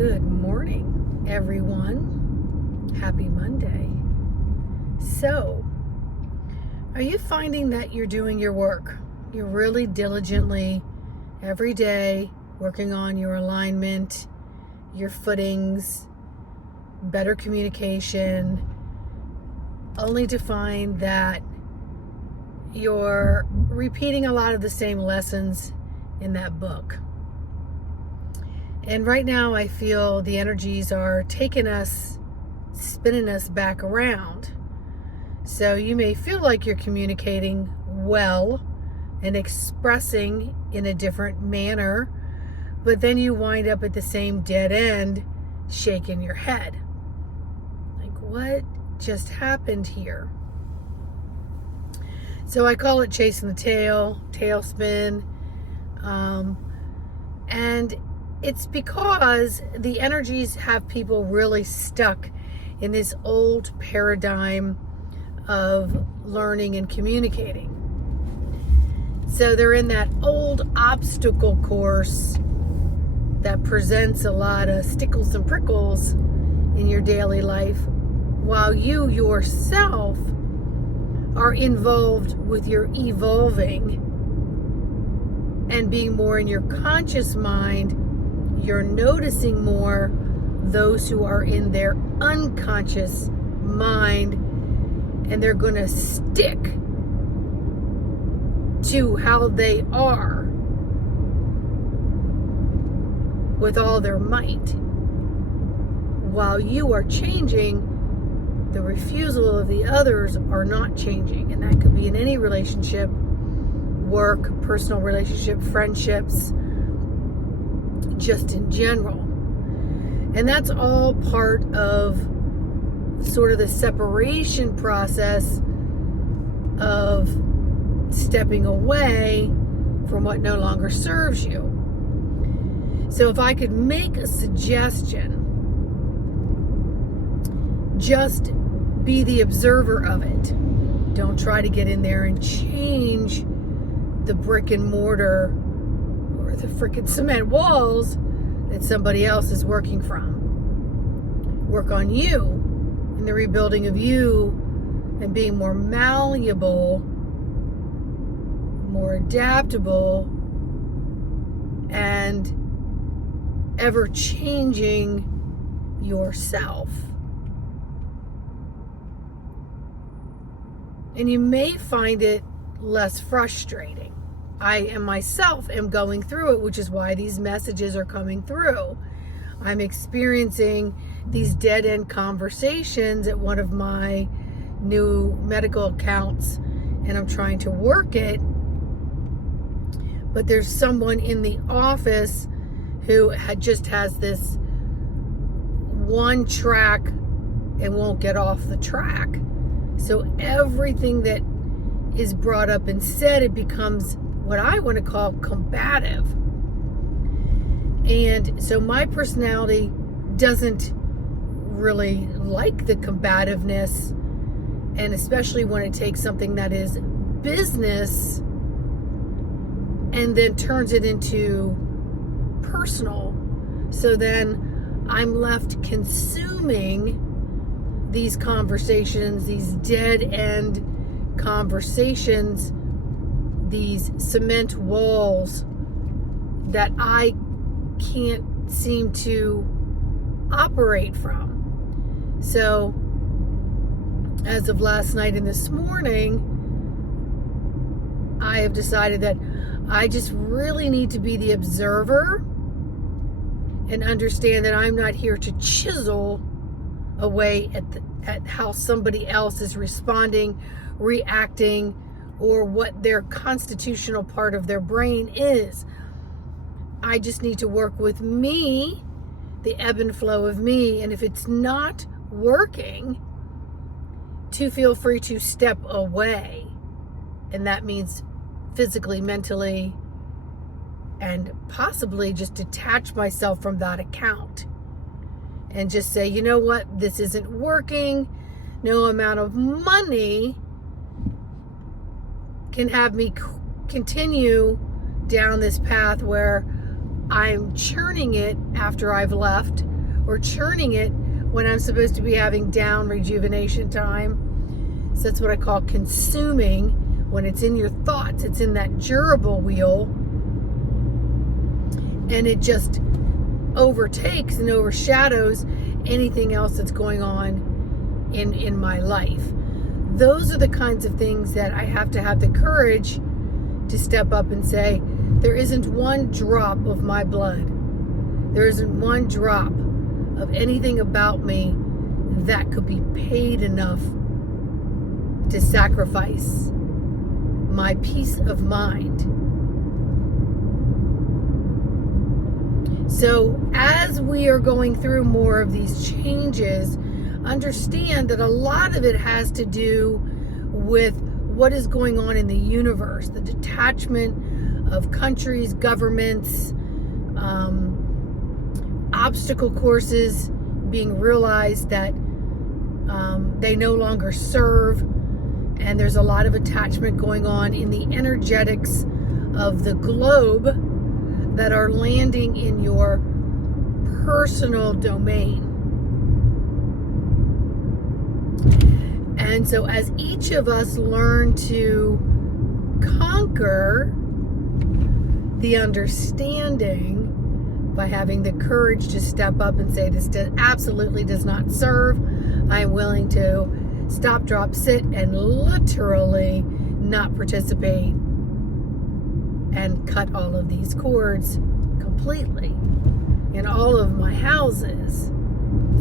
Good morning, everyone. Happy Monday. So, are you finding that you're doing your work? You're really diligently every day working on your alignment, your footings, better communication, only to find that you're repeating a lot of the same lessons in that book. And right now I feel the energies are taking us, spinning us back around. So you may feel like you're communicating well and expressing in a different manner, but then you wind up at the same dead end, shaking your head. Like, what just happened here? So I call it chasing the tailspin. And it's because the energies have people really stuck in this old paradigm of learning and communicating. So they're in that old obstacle course that presents a lot of stickles and prickles in your daily life, while you yourself are involved with your evolving and being more in your conscious mind. You're noticing more those who are in their unconscious mind, and they're going to stick to how they are with all their might, while you are changing. The refusal of the others are not changing, and that could be in any relationship, work, personal relationship, friendships, just in general. And that's all part of sort of the separation process of stepping away from what no longer serves you. So if I could make a suggestion, just be the observer of it. Don't try to get in there and change the brick and mortar or the freaking cement walls that somebody else is working from. Work on you and the rebuilding of you and being more malleable, more adaptable, and ever changing yourself. And you may find it less frustrating. I myself am going through it, which is why these messages are coming through. I'm experiencing these dead-end conversations at one of my new medical accounts, and I'm trying to work it. But there's someone in the office who just has this one track and won't get off the track. So everything that is brought up and said, it becomes what I want to call combative. And so my personality doesn't really like the combativeness, and especially when it takes something that is business and then turns it into personal. So then I'm left consuming these conversations, these dead-end conversations, these cement walls that I can't seem to operate from. So as of last night and this morning, I have decided that I just really need to be the observer and understand that I'm not here to chisel away at how somebody else is responding, reacting, or what their constitutional part of their brain is. I just need to work with me, the ebb and flow of me, and if it's not working, to feel free to step away. And that means physically, mentally, and possibly just detach myself from that account and just say, you know what, this isn't working. No amount of money can have me continue down this path where I'm churning it after I've left or churning it when I'm supposed to be having down rejuvenation time. So that's what I call consuming. When it's in your thoughts, it's in that gerbil wheel, and it just overtakes and overshadows anything else that's going on in my life. Those are the kinds of things that I have to have the courage to step up and say, there isn't one drop of my blood, there isn't one drop of anything about me that could be paid enough to sacrifice my peace of mind. So as we are going through more of these changes, understand that a lot of it has to do with what is going on in the universe, the detachment of countries, governments, obstacle courses being realized that they no longer serve, and there's a lot of attachment going on in the energetics of the globe that are landing in your personal domain. And so as each of us learn to conquer the understanding by having the courage to step up and say, this absolutely does not serve, I'm willing to stop, drop, sit, and literally not participate and cut all of these cords completely in all of my houses,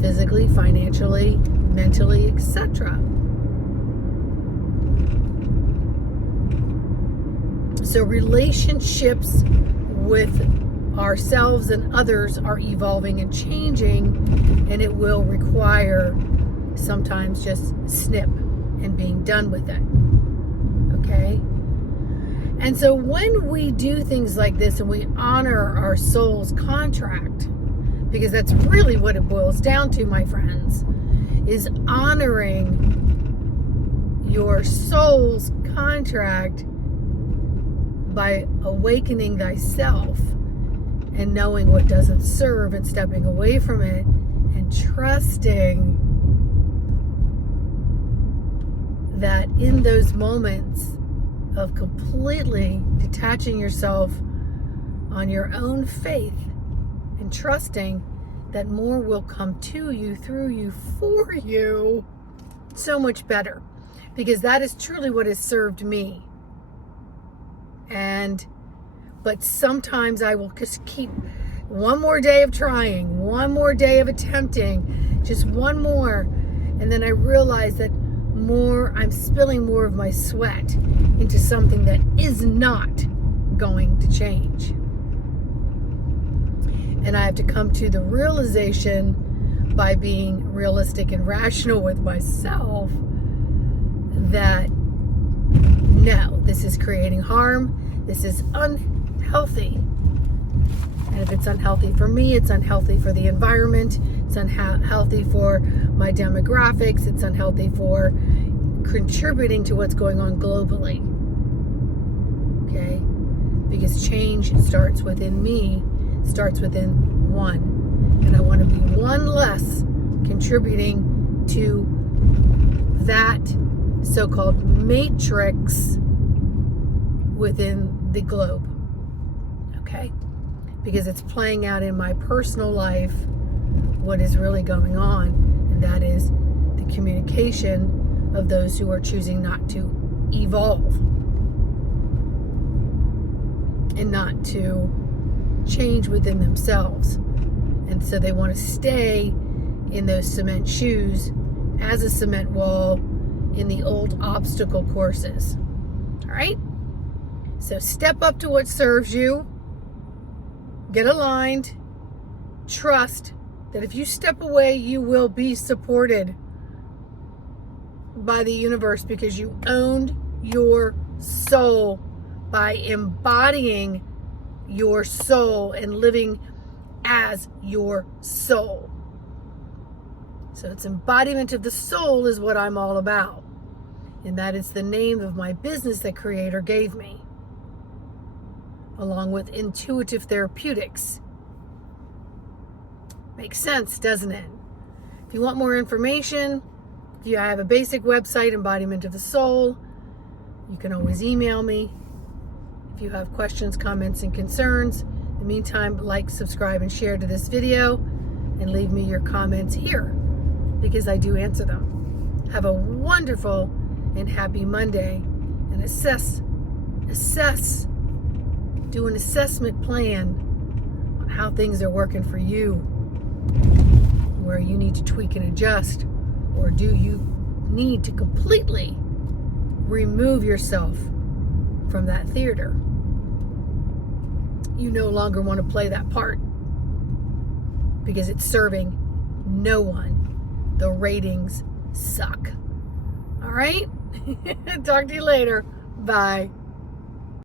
physically, financially, mentally, etc. So relationships with ourselves and others are evolving and changing, and it will require sometimes just snip and being done with it. Okay? And so when we do things like this and we honor our soul's contract, because that's really what it boils down to, my friends, is honoring your soul's contract by awakening thyself and knowing what doesn't serve and stepping away from it and trusting that in those moments of completely detaching yourself on your own faith and trusting that more will come to you, through you, for you, so much better. Because that is truly what has served me. But sometimes I will just keep one more day of trying, one more day of attempting, just one more. And then I realize that I'm spilling more of my sweat into something that is not going to change. And I have to come to the realization by being realistic and rational with myself that no, this is creating harm. This is unhealthy. And if it's unhealthy for me, it's unhealthy for the environment. It's unhealthy for my demographics. It's unhealthy for contributing to what's going on globally. Okay? Because change starts within me, starts within one. And I want to be one less contributing to that so-called matrix within the globe. Okay? Because it's playing out in my personal life what is really going on, and that is the communication of those who are choosing not to evolve and not to change within themselves. And so they want to stay in those cement shoes as a cement wall in the old obstacle courses. All right? So step up to what serves you. Get aligned. Trust that if you step away, you will be supported by the universe, because you owned your soul by embodying your soul and living as your soul. So it's embodiment of the soul is what I'm all about. And that is the name of my business that Creator gave me, along with Intuitive Therapeutics. Makes sense, doesn't it? If you want more information, if you have a basic website, Embodiment of the Soul, you can always email me. If you have questions, comments, and concerns, in the meantime, like, subscribe, and share to this video, and leave me your comments here, because I do answer them. Have a wonderful and happy Monday, and assess, do an assessment plan on how things are working for you, where you need to tweak and adjust, or do you need to completely remove yourself from that theater. You no longer want to play that part because it's serving no one. The ratings suck. All right? Talk to you later. Bye.